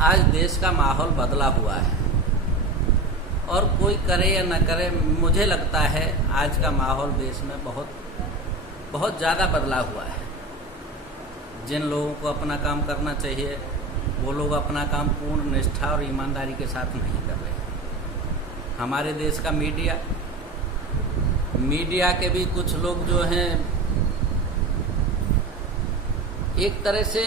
आज देश का माहौल बदला हुआ है और कोई करे या न करे, मुझे लगता है आज का माहौल देश में बहुत ज़्यादा बदला हुआ है। जिन लोगों को अपना काम करना चाहिए वो लोग अपना काम पूर्ण निष्ठा और ईमानदारी के साथ नहीं कर रहे हैं। हमारे देश का मीडिया के भी कुछ लोग जो हैं एक तरह से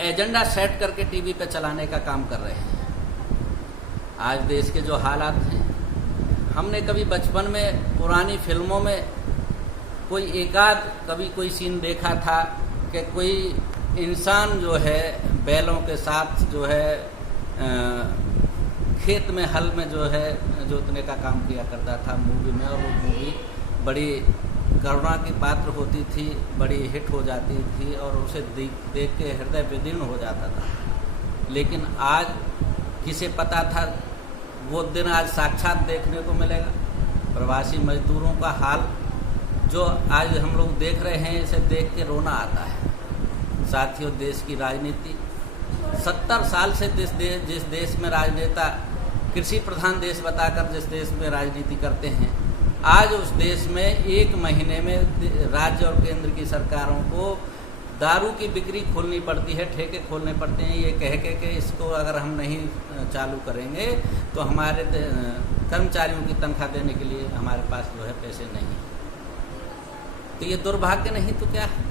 एजेंडा सेट करके टीवी पे चलाने का काम कर रहे हैं। आज देश के जो हालात हैं, हमने कभी बचपन में पुरानी फिल्मों में कभी कोई सीन देखा था कि कोई इंसान जो है बैलों के साथ जो है खेत में हल में जो है जोतने का काम किया करता था मूवी में, और वो मूवी बड़ी करुणा की पात्र होती थी, बड़ी हिट हो जाती थी और उसे देख के हृदय विदीर्ण हो जाता था। लेकिन आज किसे पता था वो दिन आज साक्षात देखने को मिलेगा। प्रवासी मजदूरों का हाल जो आज हम लोग देख रहे हैं, इसे देख के रोना आता है। साथियों, देश की राजनीति 70 साल से जिस देश में राजनेता कृषि प्रधान देश बताकर जिस देश में राजनीति करते हैं, आज उस देश में एक महीने में राज्य और केंद्र की सरकारों को दारू की बिक्री खोलनी पड़ती है, ठेके खोलने पड़ते हैं, ये कह के कि इसको अगर हम नहीं चालू करेंगे तो हमारे कर्मचारियों की तनख्वाह देने के लिए हमारे पास जो है पैसे नहीं। तो ये दुर्भाग्य नहीं तो क्या है?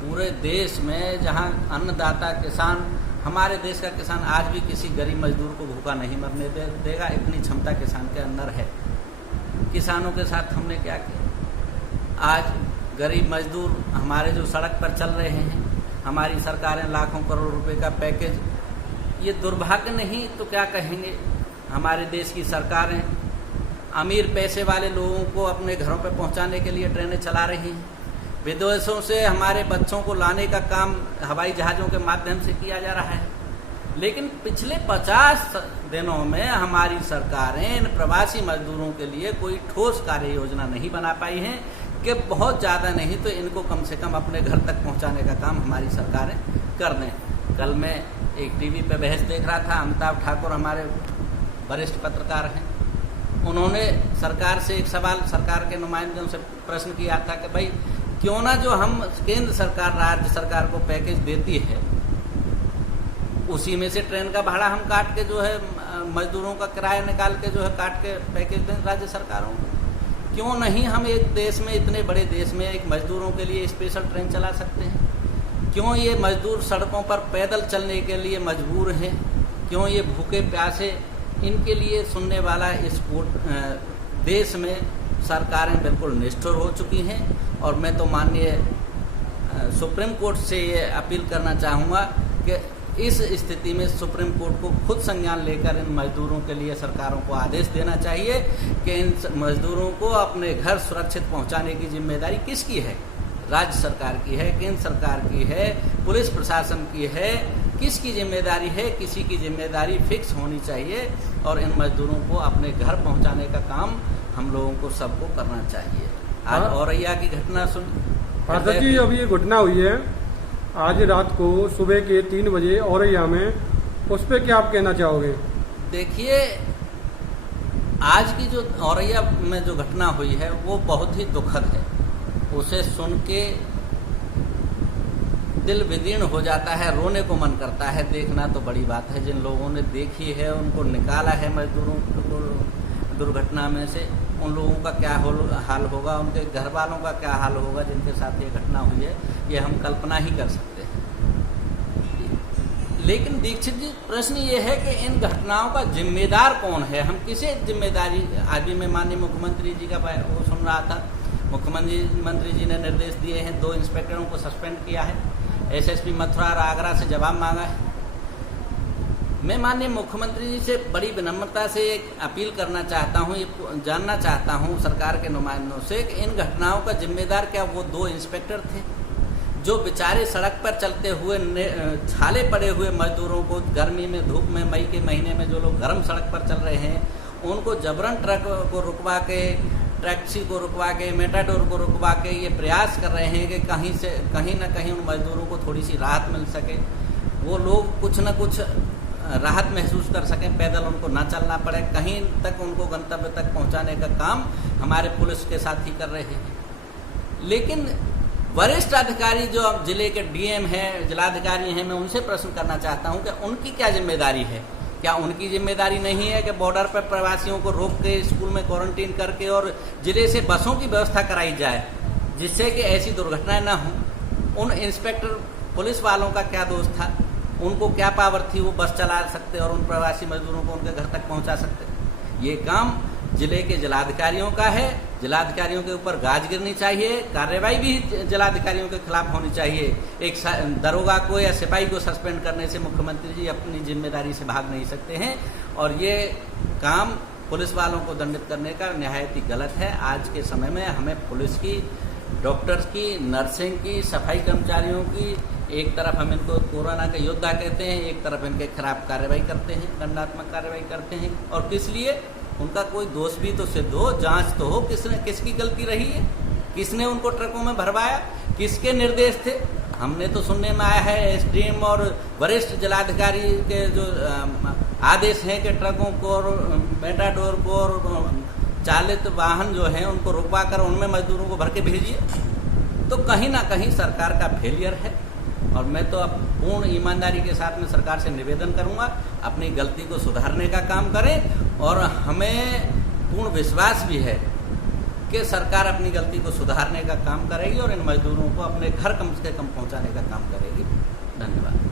पूरे देश में जहाँ अन्नदाता किसान, हमारे देश का किसान आज भी किसी गरीब मजदूर को भूखा नहीं मरने देगा, इतनी क्षमता किसान के अंदर है। किसानों के साथ हमने क्या किया? आज गरीब मजदूर हमारे जो सड़क पर चल रहे हैं, हमारी सरकारें लाखों करोड़ रुपए का पैकेज, ये दुर्भाग्य नहीं तो क्या कहेंगे? हमारे देश की सरकारें अमीर पैसे वाले लोगों को अपने घरों पर पहुंचाने के लिए ट्रेनें चला रही हैं। विदेशों से हमारे बच्चों को लाने का काम हवाई जहाज़ों के माध्यम से किया जा रहा है। लेकिन पिछले 50 दिनों में हमारी सरकारें इन प्रवासी मजदूरों के लिए कोई ठोस कार्य योजना नहीं बना पाई है कि बहुत ज़्यादा नहीं तो इनको कम से कम अपने घर तक पहुंचाने का काम हमारी सरकारें कर दें। कल मैं एक टीवी पे बहस देख रहा था, अमिताभ ठाकुर हमारे वरिष्ठ पत्रकार हैं, उन्होंने सरकार से एक सवाल, सरकार के नुमाइंदों से प्रश्न किया था कि भाई क्यों ना जो हम केंद्र सरकार राज्य सरकार को पैकेज देती है उसी में से ट्रेन का भाड़ा हम काट के जो है मजदूरों का किराया निकाल के जो है काट के पैकेज दें राज्य सरकारों को। क्यों नहीं हम एक देश में, इतने बड़े देश में एक मजदूरों के लिए स्पेशल ट्रेन चला सकते हैं? क्यों ये मजदूर सड़कों पर पैदल चलने के लिए मजबूर हैं? क्यों ये भूखे प्यासे, इनके लिए सुनने वाला इस देश में सरकारें बिल्कुल निष्ठुर हो चुकी हैं। और मैं तो माननीय सुप्रीम कोर्ट से ये अपील करना चाहूँगा कि इस स्थिति में सुप्रीम कोर्ट को खुद संज्ञान लेकर इन मजदूरों के लिए सरकारों को आदेश देना चाहिए कि इन मजदूरों को अपने घर सुरक्षित पहुंचाने की जिम्मेदारी किसकी है? राज्य सरकार की है, केंद्र सरकार की है, पुलिस प्रशासन की है, किसकी जिम्मेदारी है? किसी की जिम्मेदारी फिक्स होनी चाहिए और इन मजदूरों को अपने घर पहुंचाने का काम हम लोगों को सबको करना चाहिए। आज औरैया की घटना सुन जी, अभी ये घटना हुई है आज रात को सुबह के 3 बजे औरैया में, उस पर क्या आप कहना चाहोगे? देखिए, आज की जो औरैया में जो घटना हुई है वो बहुत ही दुखद है। उसे सुन के दिल विदीर्ण हो जाता है, रोने को मन करता है। देखना तो बड़ी बात है, जिन लोगों ने देखी है, उनको निकाला है मजदूरों को दुर्घटना में से, उन लोगों का क्या हाल होगा, उनके घर वालों का क्या हाल होगा जिनके साथ ये घटना हुई है, ये हम कल्पना ही कर सकते हैं। लेकिन दीक्षित जी, प्रश्न ये है कि इन घटनाओं का जिम्मेदार कौन है? हम किसे जिम्मेदारी, आज भी मैं माननीय मुख्यमंत्री जी का वो सुन रहा था, मुख्यमंत्री जी ने निर्देश दिए हैं, 2 इंस्पेक्टरों को सस्पेंड किया है, एसएसपी मथुरा और आगरा से जवाब मांगा है। मैं माननीय मुख्यमंत्री जी से बड़ी विनम्रता से एक अपील करना चाहता हूँ, ये जानना चाहता हूँ सरकार के नुमाइंदों से कि इन घटनाओं का जिम्मेदार क्या वो 2 इंस्पेक्टर थे जो बेचारे सड़क पर चलते हुए छाले पड़े हुए मजदूरों को गर्मी में, धूप में, मई के महीने में जो लोग गर्म सड़क पर चल रहे हैं उनको जबरन ट्रक को रुकवा के, टैक्सी को रुकवा के, मेटाडोर को रुकवा के ये प्रयास कर रहे हैं कि कहीं ना कहीं उन मजदूरों को थोड़ी सी राहत मिल सके। वो लोग कुछ न कुछ राहत महसूस कर सकें, पैदल उनको ना चलना पड़े, कहीं तक उनको गंतव्य तक पहुंचाने का काम हमारे पुलिस के साथ ही कर रहे हैं। लेकिन वरिष्ठ अधिकारी जो अब जिले के डीएम हैं, जिलाधिकारी हैं, मैं उनसे प्रश्न करना चाहता हूं कि उनकी क्या जिम्मेदारी है। क्या उनकी जिम्मेदारी नहीं है कि बॉर्डर पर प्रवासियों को रोक के स्कूल में क्वारंटीन करके और जिले से बसों की व्यवस्था कराई जाए जिससे कि ऐसी दुर्घटनाएं ना हों। उन इंस्पेक्टर पुलिस वालों का क्या दोष था, उनको क्या पावर थी, वो बस चला सकते और उन प्रवासी मजदूरों को उनके घर तक पहुंचा सकते। ये काम जिले के जिलाधिकारियों का है। जिलाधिकारियों के ऊपर गाज गिरनी चाहिए, कार्रवाई भी जिलाधिकारियों के खिलाफ होनी चाहिए। एक दरोगा को या सिपाही को सस्पेंड करने से मुख्यमंत्री जी अपनी जिम्मेदारी से भाग नहीं सकते हैं और ये काम पुलिस वालों को दंडित करने का निहायत ही गलत है। आज के समय में हमें पुलिस की, डॉक्टर्स की, नर्सिंग की, सफाई कर्मचारियों की, एक तरफ हम इनको कोरोना के योद्धा कहते हैं, एक तरफ इनके खिलाफ कार्रवाई करते हैं, दंडात्मक कार्रवाई करते हैं। और किस लिए? उनका कोई दोष भी तो सिद्ध हो, जांच तो हो, किसकी गलती रही है, किसने उनको ट्रकों में भरवाया, किसके निर्देश थे। हमने तो सुनने में आया है एसडीएम और वरिष्ठ जिलाधिकारी के जो आदेश हैं कि ट्रकों को और मेटाडोर को और चालित वाहन जो हैं उनको रुकवा कर उनमें मजदूरों को भर के भेजिए। तो कहीं ना कहीं सरकार का फेलियर है और मैं तो अब पूर्ण ईमानदारी के साथ में सरकार से निवेदन करूंगा अपनी गलती को सुधारने का काम करें और हमें पूर्ण विश्वास भी है कि सरकार अपनी गलती को सुधारने का काम करेगी और इन मजदूरों को अपने घर कम से कम पहुंचाने का काम करेगी। धन्यवाद।